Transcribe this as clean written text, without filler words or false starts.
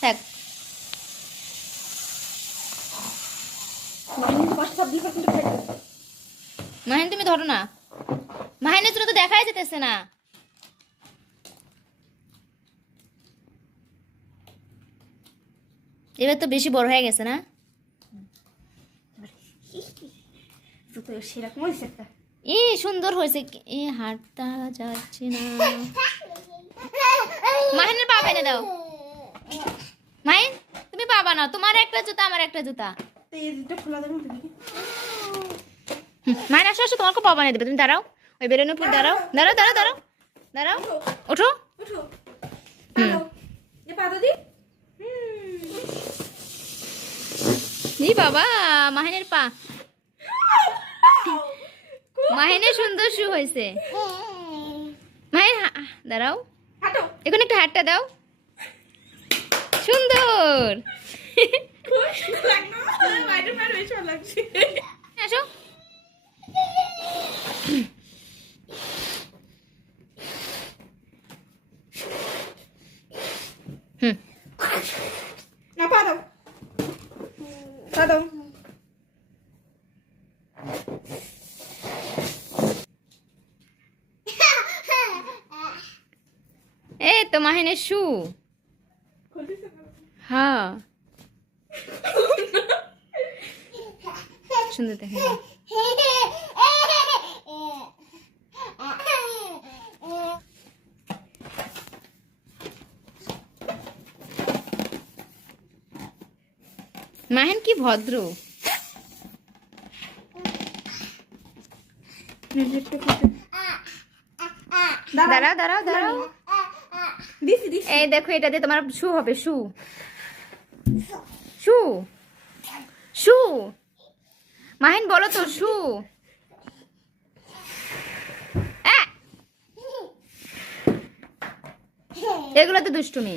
থাক মাহিন তুমি ধরো না, মাহিনের জন্য তো দেখাই যেতেছে না। এবার তো বেশি বড় হয়ে গেছে না? ই সুন্দর হয়েছে। এ হাঁটতে যাচ্ছে না। মাহিনের পা এনে দাও। মাহিন তুমি পা বানাও, তোমার একটা জুতা আমার একটা জুতা। মাহিন আসো আসো, তোমাকে পা বানিয়ে দেবে। তুমি দাঁড়াও, ওই বেরোনোর পর দাঁড়াও, দাঁড়াও দাঁড়াও দাঁড়াও দাঁড়াও, ওঠো। ই বাবা, মাহিনের পা, মাহিনের সুন্দর শু হয়েছে। মাহিন দাঁড়াও, এখন একটা হাতটা দাও। সুন্দর। আসো। না পা দাও, পা দাও। এই তো মাহিনের শু। হ্যাঁ সুন্দর দেখে। মাহিন কি ভদ্র। দাঁড়াও দাঁড়াও দাঁড়াও, এই দেখো এটা দিয়ে তোমার শু হবে। শু শু শু, মাহিন বলো তো শু। এগুলো তো দুষ্টুমি।